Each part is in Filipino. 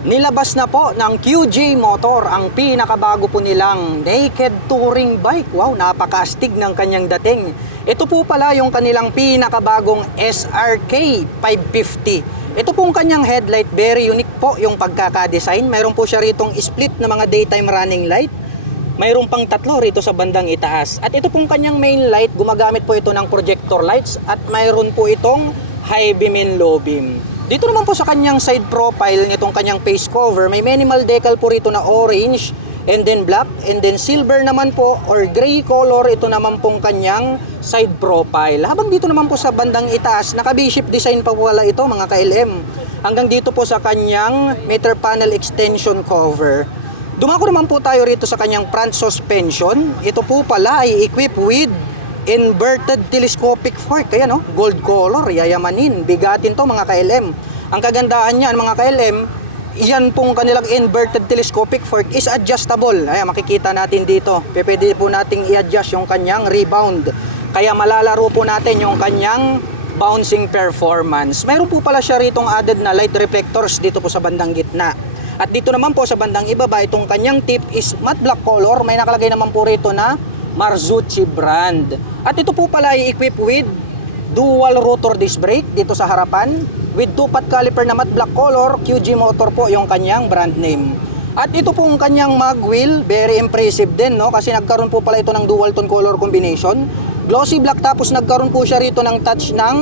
Nilabas na po ng QJ Motor ang pinakabago po nilang naked touring bike. Wow, napakaastig ng kanyang dating. Ito po pala yung kanilang pinakabagong SRK 550. Ito pong kanyang headlight, very unique po yung pagkakadesign. Mayroon po siya ritong split na mga daytime running light. Mayroon pang tatlo rito sa bandang itaas. At ito pong kanyang main light, gumagamit po ito ng projector lights. At mayroon po itong high beam and low beam. Dito naman po sa kanyang side profile nitong kanyang face cover, may minimal decal po rito na orange and then black and then silver naman po or gray color. Ito naman pong kanyang side profile. Habang dito naman po sa bandang itaas, naka B-shape design pa po wala ito mga ka-LM. Hanggang dito po sa kanyang meter panel extension cover. Dumako naman po tayo rito sa kanyang front suspension. Ito po pala ay equipped with inverted telescopic fork. Kaya no, gold color, yayamanin, bigatin to mga ka-LM. Ang kagandahan niyan mga ka-LM, yan pong kanilang inverted telescopic fork is adjustable. Ayan, makikita natin dito. Pwede po nating i-adjust yung kanyang rebound. Kaya malalaro po natin yung kanyang bouncing performance. Mayroon po pala siya ritong added na light reflectors dito po sa bandang gitna. At dito naman po sa bandang ibaba, itong kanyang tip is matte black color. May nakalagay naman po rito na Marzucchi brand. At ito po pala ay equipped with dual rotor disc brake dito sa harapan with 2-pot caliper na matte black color. QJ Motor po yung kanyang brand name. At ito pong kanyang mag wheel, very impressive din, no? Kasi nagkaroon po pala ito ng dual tone color combination. Glossy black, tapos nagkaroon po siya rito ng touch ng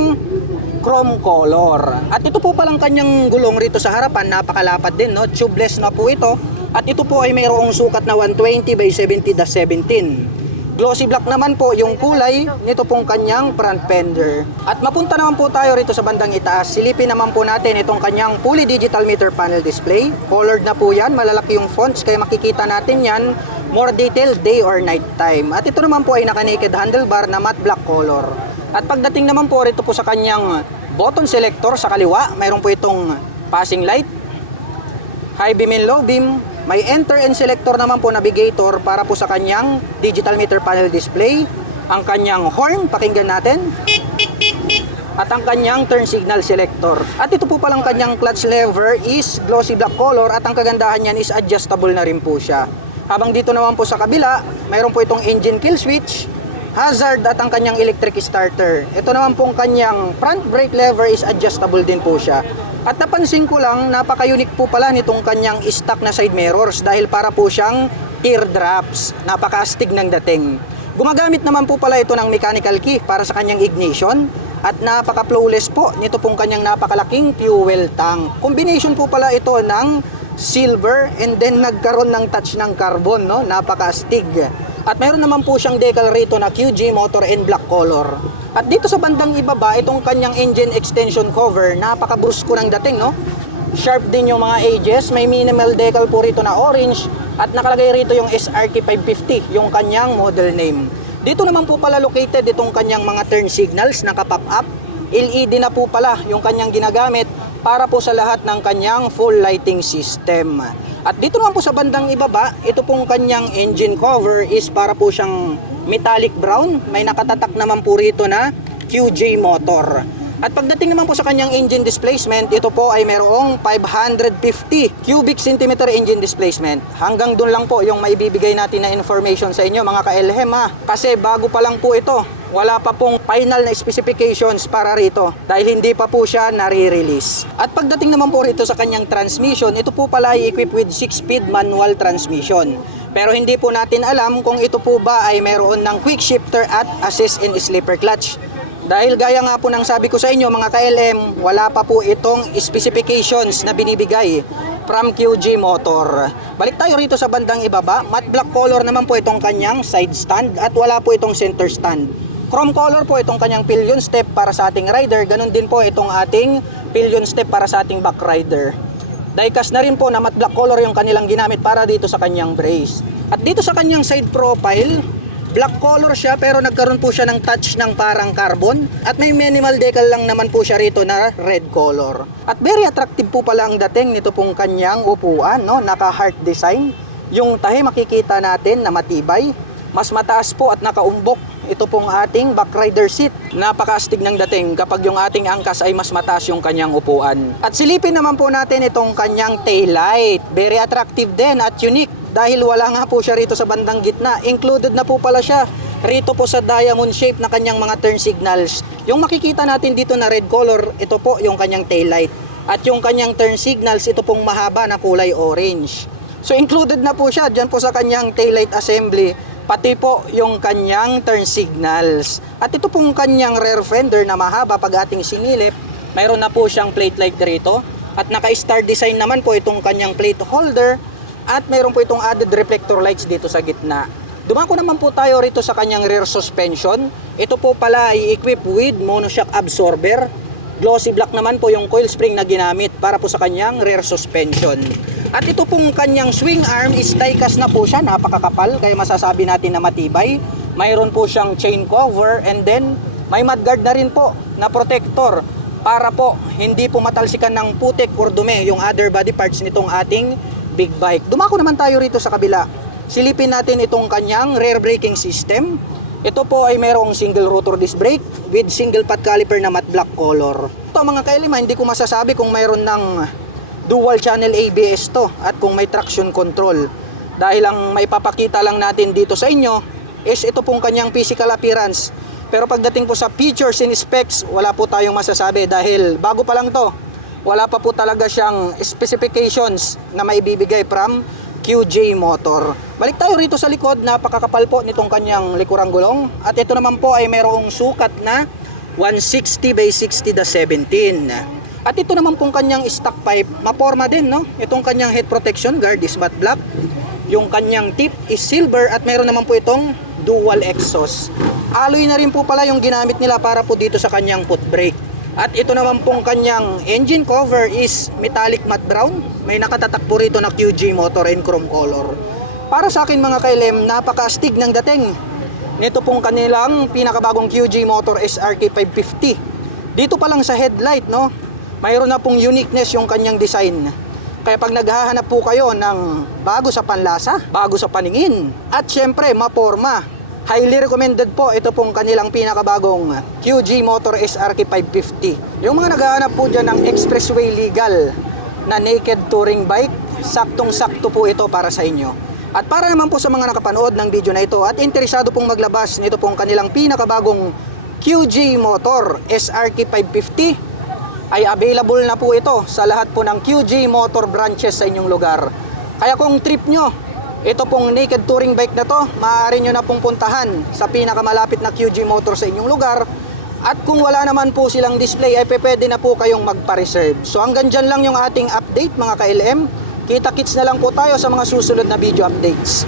chrome color. At ito po palang kanyang gulong rito sa harapan, napakalapad din, no? Tubeless na po ito. At ito po ay mayroong sukat na 120 by 70-17. Glossy black naman po yung kulay nito pong kanyang front fender. At mapunta naman po tayo rito sa bandang itaas. Silipin naman po natin itong kanyang fully digital meter panel display. Colored na po yan, malalaki yung fonts kaya makikita natin yan more detailed day or night time. At ito naman po ay naka-naked handlebar na matte black color. At pagdating naman po rito po sa kanyang button selector sa kaliwa, mayroon po itong passing light, high beam and low beam. May enter and selector naman po navigator para po sa kanyang digital meter panel display. Ang kanyang horn, pakinggan natin. At ang kanyang turn signal selector. At ito po palang kanyang clutch lever is glossy black color. At ang kagandahan niyan is adjustable na rin po siya. Habang dito naman po sa kabila, mayroon po itong engine kill switch, hazard at ang kanyang electric starter. Ito naman pong kanyang front brake lever is adjustable din po siya. At napansin ko lang, napaka-unique po pala nitong kanyang stock na side mirrors dahil para po siyang teardrops. Napaka-astig ng dating. Gumagamit naman po pala ito ng mechanical key para sa kanyang ignition at napaka-flawless po nito pong kanyang napakalaking fuel tank. Combination po pala ito ng silver and then nagkaroon ng touch ng carbon, no? Napaka-astig. At mayroon naman po siyang decal rito na QJ Motor in black color. At dito sa bandang ibaba, itong kanyang engine extension cover, napaka-brusko ng dating, no? Sharp din yung mga edges, may minimal decal po rito na orange at nakalagay rito yung SRK 550, yung kanyang model name. Dito naman po pala located itong kanyang mga turn signals, naka-pop up. LED na po pala yung kanyang ginagamit para po sa lahat ng kanyang full lighting system. At dito naman po sa bandang ibaba, ito pong kanyang engine cover is para po siyang metallic brown. May nakatatak naman po rito na QJ Motor. At pagdating naman po sa kanyang engine displacement, ito po ay mayroong 550 cubic centimeter engine displacement. Hanggang doon lang po yung maibibigay natin na information sa inyo mga ka-LM ha. Kasi bago pa lang po ito, wala pa pong final na specifications para rito dahil hindi pa po siya nare-release. At pagdating naman po rito sa kanyang transmission, ito po pala ay equipped with 6-speed manual transmission. Pero hindi po natin alam kung ito po ba ay mayroon ng quick shifter at assist in slipper clutch. Dahil gaya nga po ng sabi ko sa inyo mga ka-LM, wala pa po itong specifications na binibigay from QJ Motor. Balik tayo rito sa bandang ibaba. Matte black color naman po itong kanyang side stand at wala po itong center stand. Chrome color po itong kanyang pillion step para sa ating rider. Ganon din po itong ating pillion step para sa ating back rider. Diecast na rin po na matte black color yung kanilang ginamit para dito sa kanyang brace. At dito sa kanyang side profile, black color siya pero nagkaroon po siya ng touch ng parang carbon. At may minimal decal lang naman po siya rito na red color. At very attractive po pala ang dating nito pong kanyang upuan, no? Naka-heart design. Yung tahi makikita natin na matibay. Mas mataas po at nakaumbok. ito pong ating back rider seat. Napakaastig ng dating kapag yung ating angkas ay mas mataas yung kanyang upuan. At silipin naman po natin itong kanyang taillight. Very attractive din at unique dahil wala nga po siya rito sa bandang gitna. Included na po pala siya rito po sa diamond shape na kanyang mga turn signals. Yung makikita natin dito na red color, ito po yung kanyang taillight. At yung kanyang turn signals, ito pong mahaba na kulay orange. So included na po siya dyan po sa kanyang taillight assembly, pati po yung kanyang turn signals. At ito pong kanyang rear fender na mahaba pag ating sinilip, mayroon na po siyang plate light dito. At naka-star design naman po itong kanyang plate holder. At mayroon po itong added reflector lights dito sa gitna. Dumako naman po tayo rito sa kanyang rear suspension. Ito po pala ay equipped with monoshock absorber. Glossy black naman po yung coil spring na ginamit para po sa kanyang rear suspension. At ito pong kanyang swing arm is die-cast na po siya, napakakapal, kaya masasabi natin na matibay. Mayroon po siyang chain cover and then may mudguard na rin po na protector para po hindi po matalsikan ng putik or dumi yung other body parts nitong ating big bike. Dumako naman tayo rito sa kabila. Silipin natin itong kanyang rear braking system. Ito po ay mayroong single rotor disc brake with single pot caliper na matte black color. Ito mga kailima, hindi ko masasabi kung mayroon ng dual channel ABS to at kung may traction control. Dahil ang maipapakita lang natin dito sa inyo is ito pong kanyang physical appearance. Pero pagdating po sa features and specs, wala po tayong masasabi dahil bago pa lang to. Wala pa po talaga siyang specifications na maibibigay from QJ Motor. Balik tayo rito sa likod, napakakapal po nitong kanyang likurang gulong. At ito naman po ay mayroong sukat na 160 by 60/17. At ito naman pong kanyang stock pipe, maporma din, no? Itong kanyang head protection guard is matte black. Yung kanyang tip is silver at mayroon naman po itong dual exhaust. Alloy na rin po pala yung ginamit nila para po dito sa kanyang foot brake. At ito naman pong kanyang engine cover is metallic matte brown. May nakatatak po rito na QJ Motor in chrome color. Para sa akin mga kailem, napakaastig ng dating nito pong kanilang pinakabagong QJ Motor SRK 550. Dito pa lang sa headlight, no? Mayroon na pong uniqueness yung kanyang design. Kaya pag naghahanap po kayo ng bago sa panlasa, bago sa paningin, at syempre maporma, highly recommended po ito pong kanilang pinakabagong QJ Motor SRK 550. Yung mga naghahanap po dyan ng expressway legal na naked touring bike, saktong-sakto po ito para sa inyo. At para naman po sa mga nakapanood ng video na ito at interesado pong maglabas nito pong kanilang pinakabagong QJ Motor SRK 550, ay available na po ito sa lahat po ng QJ Motor branches sa inyong lugar. Kaya kung trip nyo, ito pong naked touring bike na to, maaari nyo na pong puntahan sa pinakamalapit na QJ Motor sa inyong lugar. At kung wala naman po silang display, ay pwede na po kayong magpa-reserve. So hanggang dyan lang yung ating update mga ka-LM. Kita-kits na lang po tayo sa mga susunod na video updates.